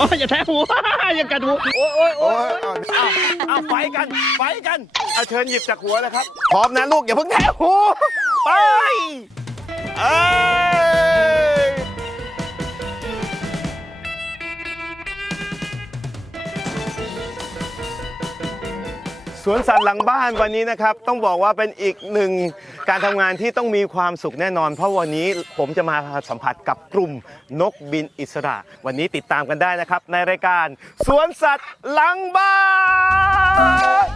อ๋ออย่าแทะหูอย่ากัดหูโอ้ยโอ้ยโอ้โอ้ยยเอาเอาเอาไฟกันไฟกันเอาเชิญหยิบจากหัวนะครับ พร้อมนะลูกอย่าเพิ่งแทะหูไปเอ้ยสวนสัตว์หลังบ้านวันนี้นะครับ ต้องบอกว่าเป็นอีกหนึ่ง การทำงานที่ต้องมีความสุขแน่นอน เพราะวันนี้ผมจะมาสัมผัสกับกลุ่มนกบินอิสระ วันนี้ติดตามกันได้นะครับ ในรายการสวนสัตว์หลังบ้าน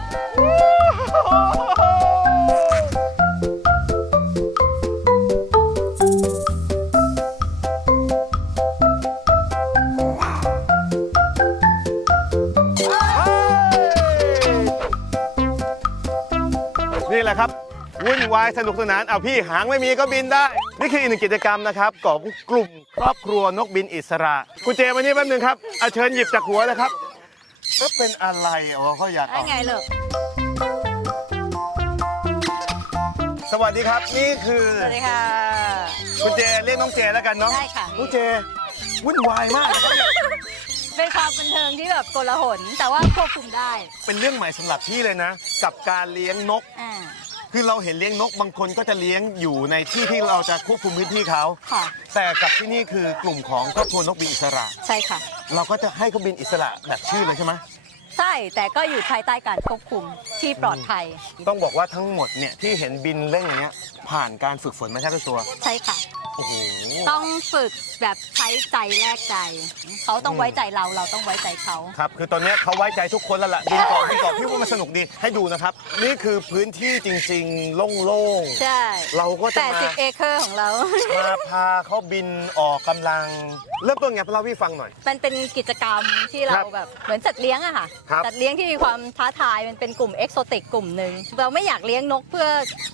วุ่นวายสนุกสนานเอาพี่หางไม่มีก็บินได้ นี่คืออีกหนึ่งกิจกรรมนะครับของกลุ่มครอบครัวนกบินอิสระคุณเจมานี่แป๊บหนึงครับเอาเชิญหยิบจากหัวนะครับก็เป็นอะไรอ๋อเขาอยากได้เอาไงลูกสวัสดีครับ นี่คือ สวัสดีค่ะ คุณเจเรียกน้องเจแล้วกันเนาะได้ค่ะ น้องเจวุ่นวายมากนะครับเป็นความบันเทิงที่แบบโกลาหลแต่ว่าควบคุมได้ เป็นเรื่องใหม่สำหรับพี่เลยนะ กับการเลี้ยงนก อ่า คือเราเห็นเลี้ยงนกบางคนก็จะเลี้ยงอยู่ในที่ที่เราจะควบคุมพื้นที่เขา ค่ะ แต่กับที่นี่คือกลุ่มของครอบครัวนกบินอิสระ ใช่ค่ะ เราก็จะให้เขาบินอิสระแบบชื่อเลยใช่ไหมใช่แต่ก็อยู่ภายใต้การควบคุมที่ปลอดภัย ต้องบอกว่าทั้งหมดเนี่ยที่เห็นบินเล่นอย่างเงี้ยผ่านการฝึกฝนมาแทบทุกตัว ใช่ค่ะ โอ้โห ต้องฝึกแบบใช้ใจแลกใจ เขาต้องไว้ใจเราเราต้องไว้ใจเขา ครับ คือตอนเนี้ยเขาไว้ใจทุกคนแล้วล่ะบินก่อนบินก่อนพี่ว่ามันสนุกดี ให้ดูนะครับ นี่คือพื้นที่จริง ๆ โล่งใช่เราก็จะมา80เอเคอร์ของเราๆมาพาเขาบินออกกำลัง เริ่มต้นไงเล่าให้พี่ฟังหน่อย มันเป็นกิจกรรมที่คเรารับแบบเหมือนสัตว์เลี้ยงอะค่ะครับ สัตว์เลี้ยงที่มีความท้าทายมันเป็นกลุ่มเอกโซติกกลุ่มหนึ่งเราไม่อยากเลี้ยงนกเพื่อ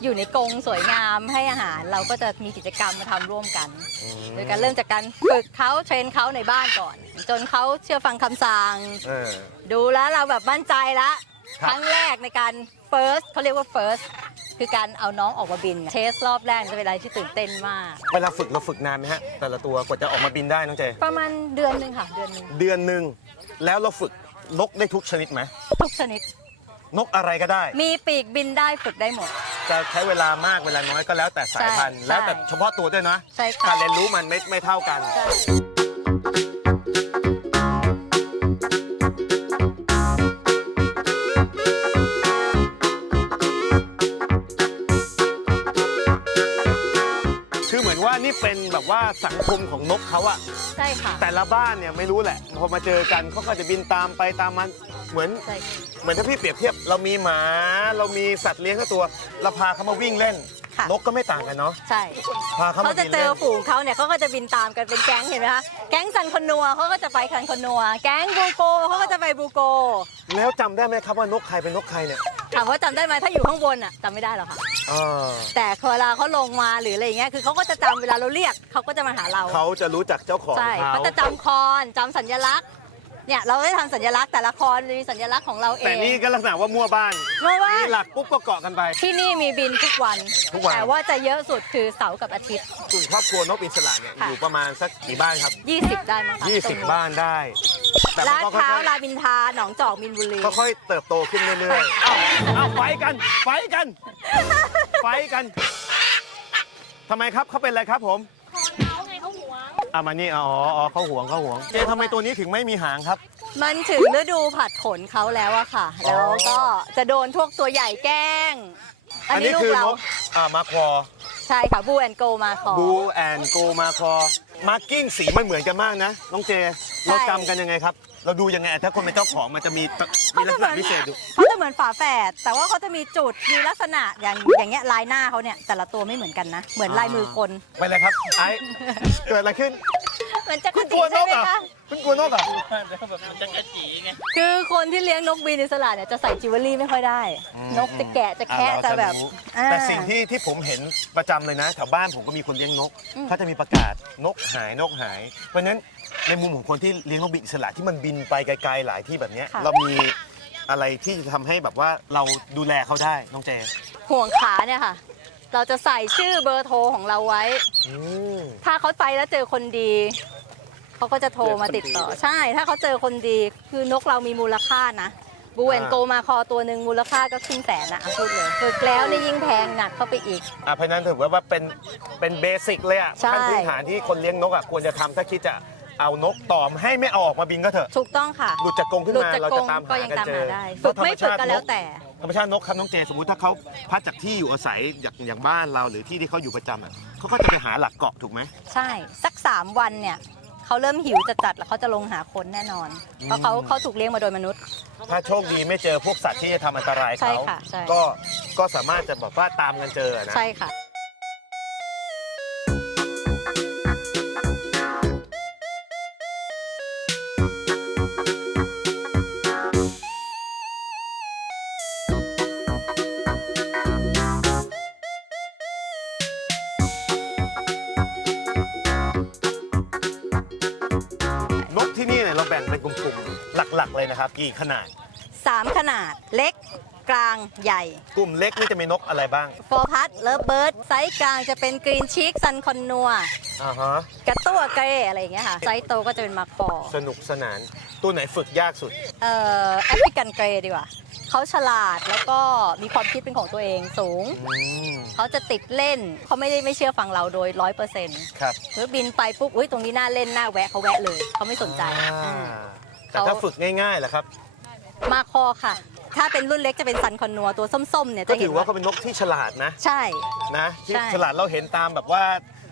อยู่ในกรงสวยงามให้อาหาร เราก็จะมีกิจกรรมมาทำร่วมกัน โดยการเริ่มจากการฝึกเขาเทรนเขาในบ้านก่อน จนเขาเชื่อฟังคำสั่ง เออ ดูแล้วเราแบบมั่นใจละครับ ครั้งแรกในการ first เขาเรียกว่า first คือการเอาน้องออกมาบินเทสรอบแรกจะเป็นอะไรที่ตื่นเต้นมาก เวลาฝึกเราฝึกนานไหมฮะ แต่ละตัวกว่าจะออกมาบินได้น้องเจ ประมาณเดือนหนึ่งค่ะ เดือนหนึ่งเดือนหนึ่งแล้วเราฝึกนกได้ทุกชนิดไหมทุกชนิด นกอะไรก็ได้ มีปีกบินได้ฝึกได้หมด จะใช้เวลามากเวลาน้อยก็แล้วแต่สายพันธุ์ใช่แล้วแต่เฉพาะตัวด้วยนะใช่ค่ะ การเรียนรู้มันไม่ไม่เท่ากันใช่คือเหมือนว่านี่เป็นแบบว่าสังคมของนกเขาอะใช่ค่ะ แต่ละบ้านเนี่ยไม่รู้แหละ พอมาเจอกันเขาก็จะบินตามไปตามมัน เหมือนใช่เหมือนถ้าพี่เปรียบเทียบเรามีหมาเรามีสัตว์เลี้ยงทั้งตัวเราพาเขามาวิ่งเล่นค่ะ นกก็ไม่ต่างกันเนาะใช่ พาเขาเขามาจะบินเจเล่อนฝูงเขาเนี่ยเขาก็จะบินตามกันเป็นแก๊งเห็นไหมคะ แก๊งซันคนนัวเขาก็จะไปซันคนนัว แก๊งบูโกเขาก็จะไปบูโก แล้วจำได้ไหมครับว่านกใครเป็นนกใครเนี่ยถามว่าจำได้ไหมถ้าอยู่ข้างบนอะจำไม่ได้หรอกค่ะเออแต่เวลาเขาลงมาหรืออะไรอย่างเงี้ยคือเขาก็จะจำเวลาเราเรียกเขาก็จะมาหาเรา เขาจะรู้จักเจ้าของใช่เขาเขาจะจำคอนจำสัญลักษณ์ เนี่ยเราได้ทำสัญลักษณ์แต่ละคอนจะมีสัญลักษณ์ของเราเอแต่งนี่ก็ลักษณะว่ามั่วบ้านเมื่อว่ามีหลักปุ๊บก็เกาะกันไป ที่นี่มีบินทุกวัน ทุกวัน แต่ว่าจะเยอะสุดคือเสาร์กับอาทิตย์ กลุ่มครอบครัวนกอิสระเนี่ยค่ะ อยู่ประมาณสักกี่บ้านครับ 20 ได้มั้งคะตรง20 บ้านได้ แต่มัลานดก็พร้าวค่อยรามอินทราหนองจอกมินบุรี ๆค่อยๆเติบโตขึ้นเรื่อยๆเอ้าเอ้าไฟกัน ไฟกัน ไฟกันทำไมครับเขาเป็นอะไรครับผมเอะมานี่อ๋ออ๋อเขาหวงเขาหวงเจ๊ทำไมตัวนี้ถึงไม่มีหางครับ มันถึงฤดูผัดขนเขาแล้วอะค่ะ อ๋อ แล้วก็จะโดนพวกตัวใหญ่แกล้ง อันนี้ลูคืกเรานกอ่ามาคอใช่ค่ะบูแอนโกมาคอ บูแอนโกมาคอมาร์กิ้งสีมันเหมือนกันมากนะ น้องเจเราจำกันยังไงครับ เราดูยังไงถ้าคนเป็นเจ้าของมันจะมีมีลักษณะพิเศษดูเขาจะเหมือนฝาแฝดแต่ว่าเขาจะมีจุดมีลักษณะอย่างอย่างเงี้ยลายหน้าเขาเนี่ยแต่ละตัวไม่เหมือนกันนะ เหมือนลายมือคนไปเลยครับไอ้เกิดอะไรขึ้น เหมือนจักคุรณกจีลัวนใช่กไหมเหรอคะคุณกลัวนกเหรอคือคนที่เลี้ยงนกบินอิสระเนี่ยจะใส่จิวเวลรี่ไม่ค่อยได้ นกจะแกะจะแคะอ่เราจะแบบรู้อ่า แต่สิ่งที่ที่ผมเห็นประจำเลยนะแถวบ้านผมก็มีคนเลี้ยงนกอืม เขาจะมีประกาศนกหายนกหาย เพราะฉะนั้นในมุมของคนที่เลี้ยงนกบินอิสระที่มันบินไปไกลๆหลายที่แบบเนี้ยค่ะเรามีอะไรที่จะทำให้แบบว่าเราดูแลเขาได้น้องเจ ห่วงขาเนี่ยค่ะ เราจะใส่ชื่อเบอร์โทรของเราไว้ อืม ถ้าเขาไปแล้วเจอคนดี เขาก็จะโทรมาติดต่อ ใช่ ถ้าเขาเจอคนดี คือนกเรามีมูลค่านะ บูแอนโกมาคอตัวหนึ่งมูลค่าก็ครึ่งแสนนะอะพูดเลยฝึกแล้วนี่ยิ่งแพงหนักเข้าไปอีก อะเพราะฉะนั้นถือว่าว่าเป็นเป็นเบสิกเลยอะใช่ ขั้นพื้นฐานที่คนเลี้ยงนกอะควรจะทำถ้าคิดจะเอานกตอมให้ไม่เอาออกมาบินก็เถอะถูกต้องค่ะหลุดจากกรงขึ้นหลุดมาจากเรากรจะงตามก็หายังกันตามเจหาอได้ ฝึกไม่ฝึกก็แล้วแต่ ธรรมชาตินกครับน้องเจสมมุติถ้าเขาพัดจากที่อยู่อาศัยอย่างอย่างบ้านเราหรือที่ที่เขาอยู่ประจำอะเขาก็จะไปหาหลักเกาะถูกไหม ใช่ สัก 3 วันเนี่ยเขาเริ่มหิวจะจัดๆแล้วเขาจะลงหาคนแน่นอน เพราะเขาเขาถูกเลี้ยงมาโดยมนุษย์ ถ้าโชคดีไม่เจอพวกสัตว์ที่จะทำอันตรายใช่เขาค่ะใช่ ก็ก็สามารถจะบอกว่าตามกันเจอนะ ใช่ค่ะ แบ่งเป็นกลุ่มๆ หลักๆ เลยนะครับ กี่ขนาด3ขนาดเล็กกลางใหญ่ กลุ่มเล็กนี่จะมีนกอะไรบ้าง ฟอร์พัดเลิฟเบิร์ดไซส์กลางจะเป็นกรีนชิคซันคอนนัวอ่าฮะ กระตั้วเกรอะไรอย่างเงี้ยค่ะ ไซส์โตก็จะเป็นมาคอสนุกสนาน ตัวไหนฝึกยากสุด เอ่อแอฟริกันเกรดีกว่า เขาฉลาดแล้วก็มีความคิดเป็นของตัวเองสูงอืมเขาจะติดเล่นเขาไม่ได้ไม่เชื่อฟังเราโดยร้อยเปอร์เซ็นต์ครับหรือบินไปปุ๊บอุ้ยตรงนี้น่าเล่นน่าแวะเขาแวะเลยเขาไม่สนใจอ่าอืมแต่ถ้าฝึกง่ายๆล่ะครับ มาคอค่ะ ถ้าเป็นรุ่นเล็กจะเป็นซันคอนนัวตัวส้มๆเนี่ยก็จะเห็ถืนอว่าว่าเขาเป็นนกที่ฉลาดนะใช่ นะที่ใช่ฉลาดเราเห็นตามแบบว่า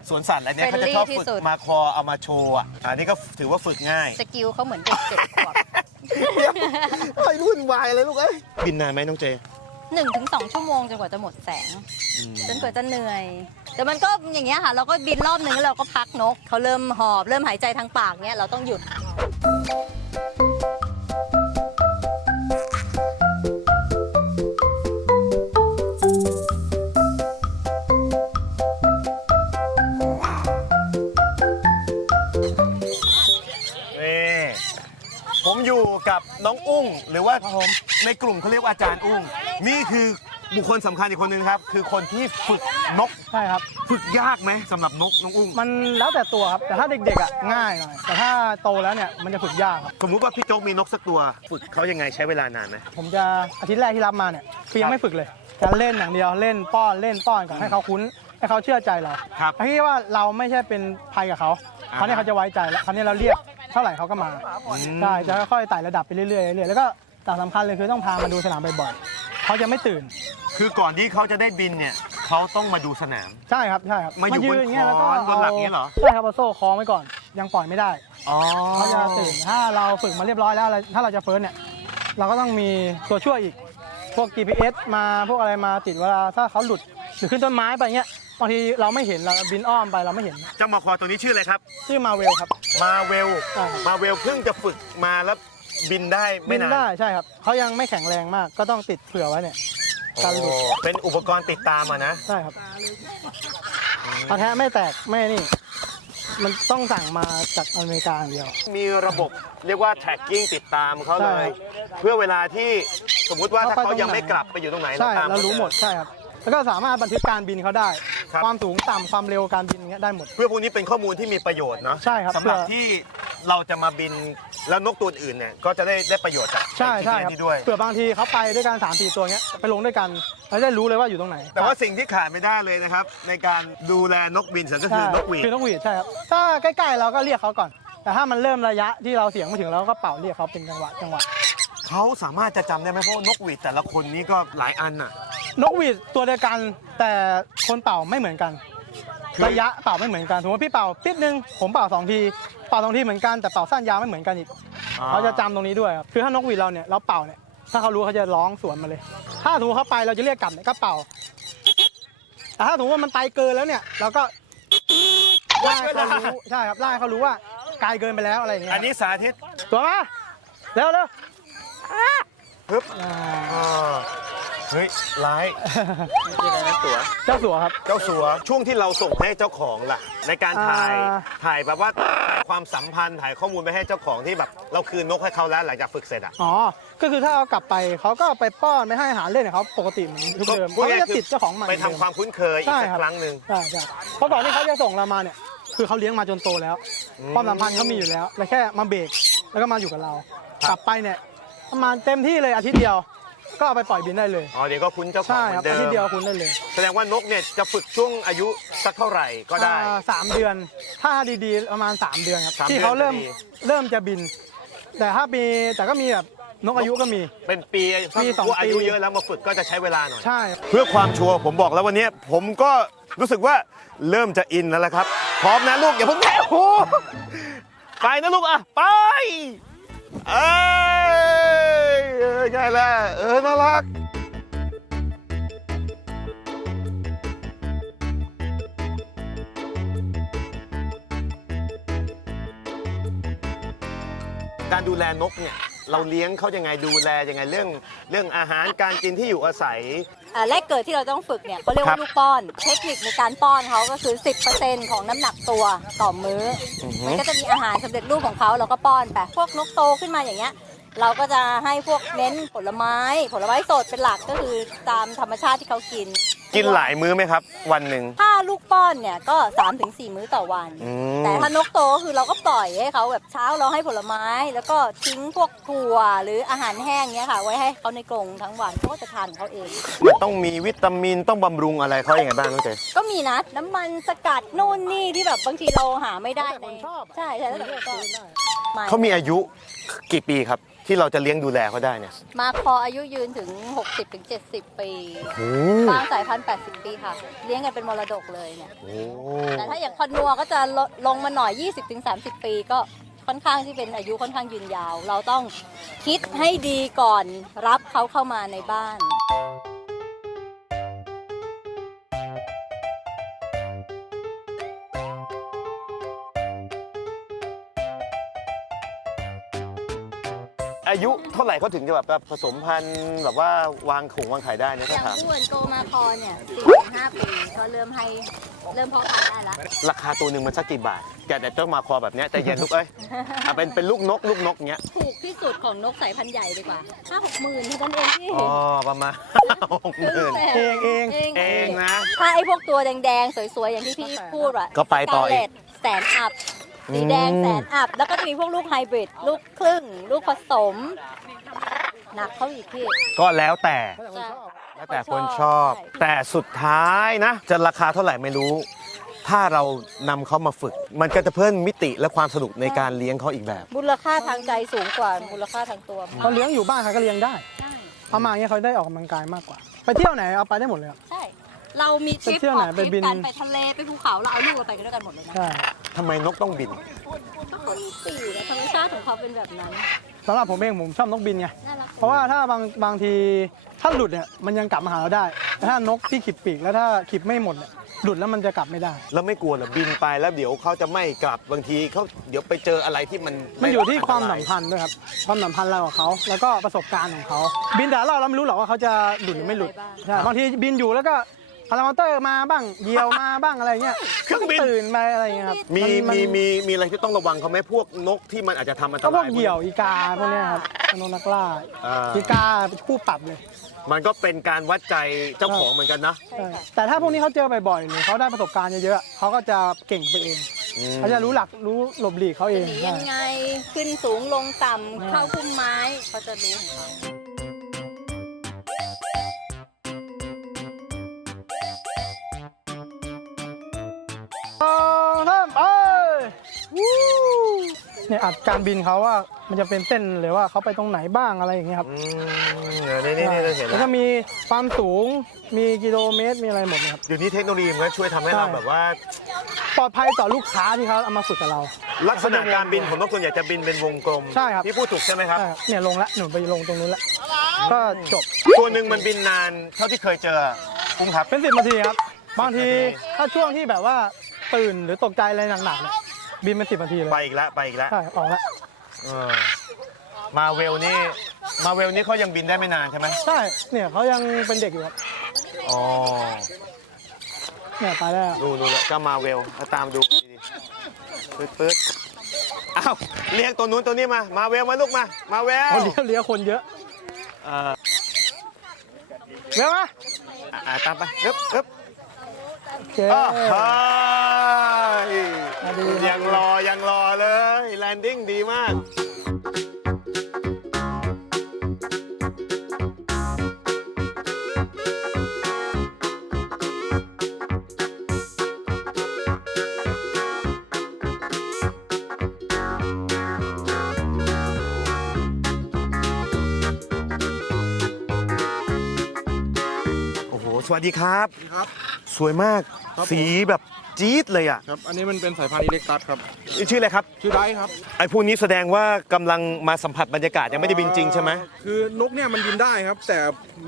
สวนสัตว์อะไรเนี้ย Friendly เขาจะชอบที่ฝึกสุด มาคอเอามาโชว์อะอันนี้ก็ถือว่าฝึกง่าย สกิลเขาเหมือนเด็กเจ็ดขวบ ไอ้รุ่นวายเลยลูกเอ้ยบินนานไหมน้องเจหนึ่งถึงสองชั่วโมงจนกว่าจะหมดแสงจนกว่าจะเหนื่อย แต่มันก็อย่างเงี้ยค่ะ เราก็บินรอบหนึ่งแล้วเราก็พักนก เขาเริ่มหอบ เริ่มหายใจทางปากเนี้ยเราต้องหยุด หรือว่าผมในกลุ่มเขาเรียกว่าอาจารย์อุ้ง นี่คือบุคคลสำคัญอีกคนนึงครับ คือคนที่ฝึกนก ใช่ครับ ฝึกยากไหมสำหรับนกน้องอุ้ง มันแล้วแต่ตัวครับ แต่ถ้าเด็กๆอะง่ายหน่อย แต่ถ้าโตแล้วเนี่ยมันจะฝึกยากครับ สมมุติว่าพี่โจ๊กมีนกสักตัว ฝึกเขายังไงใช้เวลานานไหม ผมจะอาทิตย์แรกที่รับมาเนี่ยคือยังไม่ฝึกเลยการเล่นอย่างเดียว เล่นป้อน เล่นป้อนก่อนให้เขาคุ้น ให้เขาเชื่อใจเราครับไอ้ที่ว่าเราไม่ใช่เป็นภัยกับเขาอ่าคราวนี้เขาจะไว้ใจแล้วคราวนี้เราเรียกเท่าไหร่เขาก็มาใช่จะค่อยๆไต่ระดับไปเรื่อยๆเรื่อยๆแล้วก็แต่สำคัญเลยคือต้องพามาดูสนามบ่อยๆเขาจะไม่ตื่น คือก่อนที่เขาจะได้บินเนี่ยเขาต้องมาดูสนาม ใช่ครับใช่ครับมาอยู่บนางเงี้ยแล้วก็ขอนบนหลังเงี้ยเหรอ ใช่ครับเอาโซ่คล้องไว้ก่อน ยังปล่อยไม่ได้อ๋อเขาจะตื่นถ้าเราฝึกมาเรียบร้อยแล้วอะไรถ้าเราจะเฟิร์สเนี่ยเราก็ต้องมีตัวช่วยอีก พวก GPS มาพวกอะไรมาติดเวลาถ้าเขาหลุดหรือขึ้นต้นไม้ไปเงี้ย บางทีเราไม่เห็นเราบินอ้อมไปเราไม่เห็นเจ้ามาคอตัวนี้ชื่ออะไรครับ ชื่อมาเวลครับ มาเวลใช่ครับมาเวลเพิ่งจะฝึกมาแล้วบินได้บิไม่นนานได้ใช่ครับเขายังไม่แข็งแรงมากก็ต้องติดเผื่อไว้เนี่ยการหลุดโอ้เป็นอุปกรณ์ติดตามอะนะ ใช่ครับเอาแท้ไม่แตกไม่นี่ มันต้องสั่งมาจากอเมริกาอย่างเดียว มีระบบเรียกว่า tracking ติดตามเขาเลย ใช่ เพื่อเวลาที่สมมุติว่าถ้าเขาไปเขายังตรงไหนไม่กลับไปอยู่ตรงไหนใช่ตามเรารู้หมดใช่ครับ แล้วก็สามารถบันทึกการบินเขาได้ ครับ ความสูงต่ำความเร็วการบินเงี้ยได้หมด เพื่อพวกนี้เป็นข้อมูลที่มีประโยชน์เนาะใช่ครับสำหรับเพื่อ ที่เราจะมาบินแล้วนกตัวอื่นเนี่ยก็จะได้ได้ประโยชน์จากใช่ใช่ครับที่นี่ด้วย เผื่อบางทีเขาไปด้วยกันสามสี่ตัวเงี้ยไปลงด้วยกันเราจะได้รู้เลยว่าอยู่ตรงไหนแต่ว่าสิ่งที่ขาดไม่ได้เลยนะครับ ในการดูแลนกบินก็คือใช่นกหวีด คือนกหวีดใช่ครับถ้าใกล้ๆเราก็เรียกเขาก่อน แต่ถ้ามันเริ่มระยะที่เราเสียงไม่ถึงเราก็เป่าเรียกเขาเป็นจังหวะจังหวะ เขาสามารถจะจำได้ไหมเพราะว่านกหวีดแต่ละคนนี้ก็หลายอันน่ะ นกหวีดตัวเดียวกัน แต่คนเป่าไม่เหมือนกัน คือ ระยะเป่าไม่เหมือนกันสมมติว่าพี่เป่าปิดนึงผมเป่าสองทีเป่าสองทีเหมือนกันแต่เป่าสั้นยาวไม่เหมือนกันอีกเขาจะจำตรงนี้ด้วยครับคือถ้านกหวีดเราเนี่ยเราเป่าเนี่ยถ้าเขารู้เขาจะร้องสวนมาเลย ถ้าสมมติเขาไปเราจะเรียกกลับเนี่ยก็เป่าแต่ถ้าสมมติว่ามันไปเกินแล้วเนี่ยเราก็ไล่ให้เขารู้ใช่ครับไล่ให้เขารู้ว่าไกลเกินไปแล้วอะไรอย่างเงี้ยอันนี้สาธิตตัวมาเร็วเร็วปึ๊บอ่า อ่า เฮ้ยร้ายเจ้าสัวครับ เจ้าสัวช่วงที่เราส่งให้เจ้าของล่ะ ในการถ่ายอ่า ถ่ายแบบว่าถ่ายความสัมพันธ์ถ่ายข้อมูลไปให้เจ้าของที่แบบ เราคืนนกให้เขาแล้วหลังจากฝึกเสร็จอะ อ๋อ ก็คือถ้าเอากลับไปเขาก็ไปป้อนไม่ให้อาหารเล่นกับเขาปกติเหมือนทุกเดิมพูดเขาก็ง่ายๆจะติดเจ้าของใหม่ไปทำเหมือนเดิมความคุ้นเคยอีกใช่สักครับครั้งหนึ่ง ใช่ใช่เพราะก่อนที่เขาจะส่งเรามาเนี่ย คือเขาเลี้ยงมาจนโตแล้วความสัมพันธ์เขามีอยู่แล้ว แล้วแค่มาเบรกแล้วก็มาอยู่กับเรากลับไปเนี่ยประมาณเต็มที่เลยอาทิตย์เดียว ก็เอาไปปล่อยบินได้เลย อ๋อเดี๋ยวก็คุ้นเจ้าของใช่เหมืคอรับนเดิอาทิตย์เดียวมคุณได้เลยแสดงว่านกเนี่ยจะฝึกช่วงอายุสักเท่าไหร่ก็ได้ อ่าสามเดือน ถ้าดีๆประมาณ 3 เดือนครับสามที่เดือนเขาเริ่มจะดี เริ่มจะบิน แต่ถ้ามีแต่ก็มีแบบนกอายุก็มี เป็นปีปีสองพวกอายุปีเยอะแล้วมาฝึกก็จะใช้เวลาหน่อย ใช่ เพื่อความชัวร์ผมบอกแล้ววันนี้ผมก็รู้สึกว่าเริ่มจะอินแล้วละครับ พร้อมนะลูกอย่าเพิ่งแพ้โอ้ไปนะลูกอะ ไปเอ้ย เออไงล่ะเออน่ารักการดูแลนกเนี่ยเราเลี้ยงเขายังไงดูแลยังไงเรื่องเรื่องอาหารการกินที่อยู่อาศัยอ่าแรกเกิดที่เราต้องฝึกเนี่ยเขาเรียกครัว่าบลูกป้อน เทคนิคในการป้อนเขาก็คือ 10%ของน้ำหนักตัวต่อมื้อออฮึมันก็จะมีอาหารสำเร็จรูปของเขาเราก็ป้อนไปพวกนกโตขึ้นมาอย่างเงี้ย เราก็จะให้พวกเน้นผลไม้ ผลไม้สดเป็นหลักก็คือตามธรรมชาติที่เขากิน กินหลายมื้อไหมครับ วันหนึ่ง ถ้าลูกป้อนเนี่ยก็ 3-4 มื้อต่อวัน อืม แต่ถ้านกโตก็คือเราก็ปล่อยให้เขาแบบเช้าเราให้ผลไม้ แล้วก็ทิ้งพวกถั่วหรืออาหารแห้งเนี้ยค่ะ ไว้ให้เขาในกรงทั้งวันเขาก็จะทานของเขาเอง มันต้องมีวิตามินต้องบำรุงอะไรเขาอย่างไงบ้างน้องเจ ก็มีนะน้ำมันสกัดนู่นนี่ที่แบบบางทีเราหาไม่ได้แต่คนในชอบใช่ใช่แล้วแต่คนชอบมาเขามีอายุกี่ปีครับ ที่เราจะเลี้ยงดูแลเขาได้เนี่ยมาคออายุยืนถึง 60ถึง70 ปีโอ้บางสายพันธุ์ 80 ปีค่ะ เลี้ยงกันเป็นมรดกเลยเนี่ย โหแต่ถ้าอย่างคอนนัวก็จะลดลงมาหน่อย20ถึง30 ปีก็ค่อนข้างที่เป็นอายุค่อนข้างยืนยาว เราต้องคิดให้ดีก่อนรับเขาเข้ามาในบ้าน อายุเท่าไหร่เขาถึงจะแบบแบบผสมพันธุ์แบบว่าวางขุงวางไข่ได้เนี่ยอถ้าย่างถามอ้วนโกมาคอเนี่ย4-5ปีก็เริ่มให้เริ่มเพาะพันธุ์ได้แล้วราคาตัวหนึ่งมันสักกี่บาทแกแต่ต้องมาคอแบบเนี้ยแต่เย็นลูกเอ้ยอะเป็นเป็นลูกนกลูกนกเงี้ยถูกที่สุดของนกสายพันธุ์ใหญ่ดีกว่าห้าหกหมื่นเท่านั้นเองที่อ๋อประมาณ หกหมื่นเองเองเองเองนะ ถ้าไอ้พวกตัวแดงๆ สวยๆ อย่างที่พี่พูดอะก็ไปต่ออีกสาร์เลตแสนอัพ สีแดงอืมแสนอัพแล้วก็จะมีพวกลูกไฮบริด ลูกครึ่ง ลูกผสม หนักเขาอีกพี่ก็แล้วแต่ใช่แล้วแต่คนชอบ ใช่แต่สุดท้ายนะ จะราคาเท่าไหร่ไม่รู้ ถ้าเรานำเขามาฝึก มันก็จะเพิ่มมิติและความสนุกในการเลี้ยงเขาอีกแบบ มูลค่าทางใจสูงกว่ามูลค่าทางตัวเขาเลี้ยงอยู่บ้านใครก็เลี้ยงได้ ใช่เอามาอย่างเงี้ยเขาได้ออกกำลังกายมากกว่า ไปเที่ยวไหนเอาไปได้หมดเลยครับใช่ เรามีทริปไปเที่ยวอไหนอกทไปริปบิน กันไปทะเลไปภูเขาเราเอาลูกเราไปกันด้วยกันหมดเลยนะใช่ทำไมนกต้องบิน ก็เขามีปีกอะธรรมชาติของเขาเป็นแบบนั้นสำหรับผมเองผมชอบนกบินไง น่ารักเพราะว่าถ้าบางบางทีถ้าหลุดเนี่ยมันยังกลับมาหาเราได้ แต่ถ้านกที่ขีดปีกแล้วถ้าขีดไม่หมดเนี่ยหลุดแล้วมันจะกลับไม่ได้ แล้วไม่กลัวเหรอบินไปแล้วเดี๋ยวเขาจะไม่กลับบางทีเขาเดี๋ยวไปเจออะไรที่มันมันอยู่ที่ความอันตสัรมพันธ์ด้วยครับความสัมพันธ์เรากับเขาแล้วก็ประสบการณ์ของเขาบินแต่ละเราเราไม่รู้หรอกว่าเขาจะหลุดหรือไม่หลุดใช่บางทีบินอยู่แล้วก็ พารามอเตอร์มาบ้างเหยี่ยวมาบ้างอะไรเงี้ยเครื่องบิน ตื่นไปอะไรเงี้ยครับมีนมีมีมีอะไรที่ต้องระวังเขาไหมพวกนกที่มันอาจจะทำอันตก็รายพวกเหยี่ยวอีกาพวกเนี้ยครับนกนักล่าอ่า อีกาเป็นคู่ปรับเลย มันก็เป็นการวัดใจเจ้าของเหมือนกันนะ ใช่ค่ะแต่ถ้าพวกนี้เขาเจอบ่อยๆหรือเขาได้ประสบการณ์เยอะๆเขาก็จะเก่งไปเอง อืม เขาจะรู้หลักรู้หลบหลีกเขาเอจะงหนีใช่ ยังไงขึ้นสูงลงต่อ่าำเข้าพุ่มไม้เขาจะรู้ของเขา เนี่ยอัดการบินเขาว่ามันจะเป็นเส้นเลยว่าเขาไปตรงไหนบ้างอะไรอย่างเงี้ยครับอืมนี่นี่นี่เราเห็นแล้วแล้ก็วมีความสูงมีกิโลเมตรมีอะไรหมดเลยครับเดี๋ยวนี้เทคโนโลยีมันก็ช่วยทำให้เราใช่ แบบว่า ปลอดภัยต่อลูกค้าที่เขาเอามาฝึกกับเรา ลักษณะการบินของนกส่วนใหญ่จะบินเป็นวงกลมใช่ครับพี่พูดถูกใช่ไหมครับใช่ครับเนี่ยลงละหนูไปลงตรงนู้นละก็จบตัวหนึ่งมันบินนานเท่าที่เคยเจอกุ้งครับ เป็นสิบนาทีครับ บางทีสิบนาทีถ้าช่วงที่แบบว่าตื่นหรือตกใจอะไรหนักๆเนี่ย บินเป็นสิบนาทีเลยไปอีกแล้วไปอีกแล้วใช่ออกละเออมาเวลนี่มาเวลนี่เขายังบินได้ไม่นานใช่ไหมใช่เนี่ยเขายังเป็นเด็กอยู่ครับอ๋อเนี่ยไปแล้วดูดูแล้วก็มาเวลเอาตามดูดีๆปึ๊ดปึ๊ดอ้าวเรียกตัวนู้นตัวนี้มามาเวลมาลูกมามาเวลเขาเลี้ยวเลี้ยวคนเยอะเออเลี้ยวมาอะอะตามไปปึ๊บปึ๊บโอเค อ้าวเฮ้ยอ่มาดีครับ ยังรอยังรอเลยแลนดิ้งดีมาก โอ้โห สวัสดีครับครับสวยมากครับผมสีแบบ จี๊ดเลยอะครับ อันนี้มันเป็นสายพันธุ์อิเล็กตัสครับ ชื่ออะไรครับ ชื่อไดครับไอ้พวกนี้แสดงว่ากำลังมาสัมผัสบรรยากาศยังไม่ได้บินจริงใช่ไหมคือนกเนี่ยมันบินได้ครับ แต่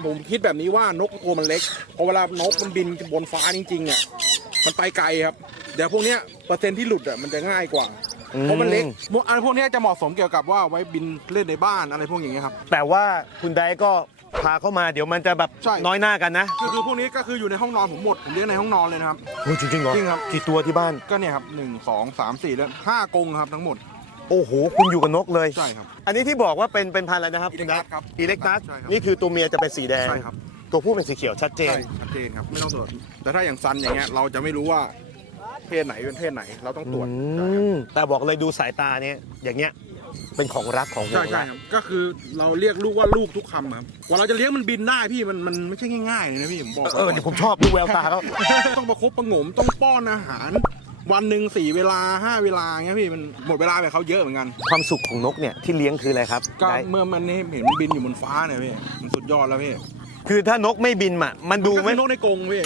ผมคิดแบบนี้ว่านกตัวมันเล็กพอเวลานกมันบินบนฟ้าจริงๆเนี่ยมันไปไกลครับ เดี๋ยวพวกเนี้ยเปอร์เซ็นต์ที่หลุดอะมันจะง่ายกว่า เพราะมันเล็กพวกอันพวกเนี้ยจะเหมาะสมเกี่ยวกับว่าไว้บินเล่นในบ้านอะไรพวกอย่างเงี้ยครับ แต่ว่าคุณไดก็ พาเข้ามาเดี๋ยวมันจะแบบใช่ น้อยหน้ากันนะคือคือพวกนี้ก็คืออยู่ในห้องนอนผมหมดผมเลี้ยงในห้องนอนเลยนะครับ โอ้ยจริงๆเหรอจริงครับ กี่ตัวที่บ้าน ก็เนี่ยครับหนึ่งสองสามสี่แล้วห้ากรงครับทั้งหมดโอ้โห คุณอยู่กับนกเลย ใช่ครับ อันนี้ที่บอกว่าเป็นเป็นพันธุ์อะไรนะครับอิเล็กตัสครับอิเล็กตัสใช่ครับ นี่คือตัวเมียจะเป็นสีแดง ใช่ครับตัวผู้เป็นสีเขียวชัดเจน ใช่ชัดเจนครับไม่ต้องตรวจแต่ถ้าอย่างซันอย่างเงี้ยเราจะไม่รู้ว่าเพศไหนเป็นเพศไหนเราต้องตรวจอืมแต่บอกเลยดูสายตาเนี่ยอย่างเงี้ย เป็นของรักของห่ใช่วงใช่รักครับก็คือเราเรียกลูกว่าลูกทุกคำครับว่าเราจะเลี้ยงมันบินได้พี่มันมันไม่ใช่ง่ายๆเลยนะพี่ผมบอกเออเดี๋ยวผมชอบดูแววตาเขา ต้องประคบประหงมต้องป้อนอาหาร วันหนึ่งสี่เวลาห้าเวลาเงี้ยพี่มันหมดเวลาไปเขาเยอะเหมือนกัน ความสุขของนกเนี่ยที่เลี้ยงคืออะไรครับก็ได้เมื่อมันเห็นมันบินอยู่บนฟ้าเนี่ยพี่มันสุดยอดแล้วพี่คือถ้านกไม่บินอะมันดูก็ไม่คือนกในกรงพี่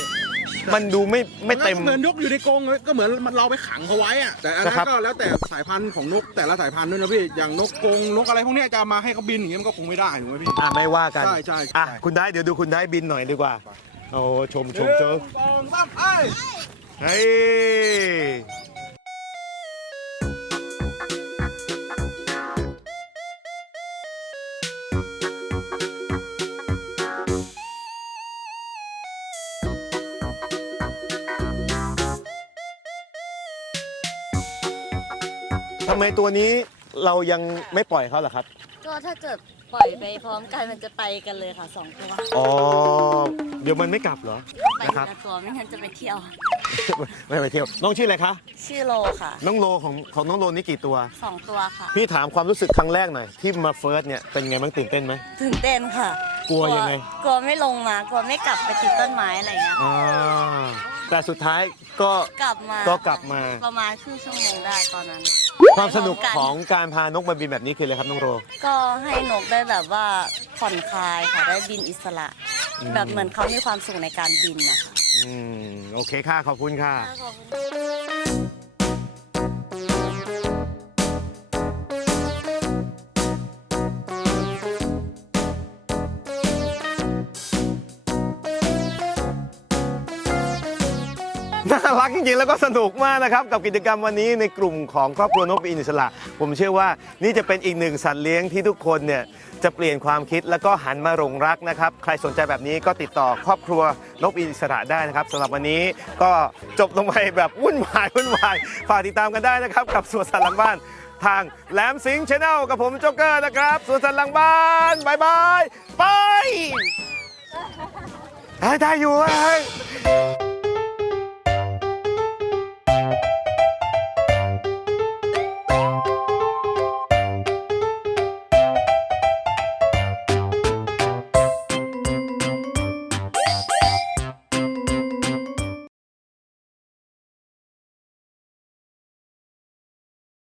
มันดูไม่ไม่เต็มนก็เหมือนยกอยู่ในกรงก็เหมือนมันเราไปขังเขาไว้อะแต่อันนั้นะครับนก็แล้วแต่สายพันธุ์ของนกแต่ละสายพันธุ์ด้วยนะพี่อย่างนกกรงนกอะไรพวกเนี้ยจะมาให้เขาบินอย่างเงี้ยมันก็คงไม่ได้ถูกไหมพี่ อะไม่ว่ากันใช่ใช่ใช่ อะคุณได้เดี๋ยวดูคุณได้บินหน่อยดีกว่าโอ้ชมชมชมหนึ่งสองสามเอ้ยเฮ้ย ทำไมตัวนี้เรายังไม่ปล่อยเขาล่ะครับ ก็ถ้าเกิดปล่อยไปพร้อมกันมันจะไปกันเลยค่ะสองตัวอ๋อ เดี๋ยวมันไม่กลับเหรอ ไปนะคทีรับละตัวไม่งั้นจะไปเที่ยว ไม่ไปเที่ยว น้องชื่ออะไรคะ ชื่อโลค่ะน้องโลของของน้องโลนี่กี่ตัว สองตัวค่ะพี่ถามความรู้สึกครั้งแรกหน่อยที่มาเฟิร์สเนี่ยเป็นไงบ้างตื่นเต้นไหม ตื่นเต้นค่ะกลัวยังไง กลัวไม่ลงมากลัวไม่กลับไปติดต้นไม้อะไรเงี้ย อ่า แต่สุดท้ายก็กลับมาก็กลับมา ประมาณครึ่งชั่วโมงได้ตอนนั้น ความสนุกไปพขร้อมงการพานกมาบินแบบนี้คืออะไรครับน้องโร ก็ให้นกได้แบบว่าผ่อนคลายค่ะได้บินอิสระแบบเหมือนเขามีความสุขในการบินนะคะอืมโอเคค่ะขอบคุณค่ะน่า รักจริงๆ แล้วก็สนุกมากนะครับ กับกิจกรรมวันนี้ในกลุ่มของครอบครัวนกบินสระ ผมเชื่อว่านี่จะเป็นอีกหนึ่งสัตว์เลี้ยงที่ทุกคนเนี่ยจะเปลี่ยนความคิดแล้วก็หันมาหลงรักนะครับ ใครสนใจแบบนี้ก็ติดต่อครอบครัวนกบินสระได้นะครับสำหรับวันนี้ก็จบลงไปแบบวุ่นวายวุ่นวายฝากติดตามกันได้นะครับ กับสวนสัตว์หลังบ้านทางแหลมสิงห์ชาแนลกับผมโจ๊กเกอร์นะครับสวนสัตว์หลังบ้านบายบายไปได้ได้อยู่เว้ย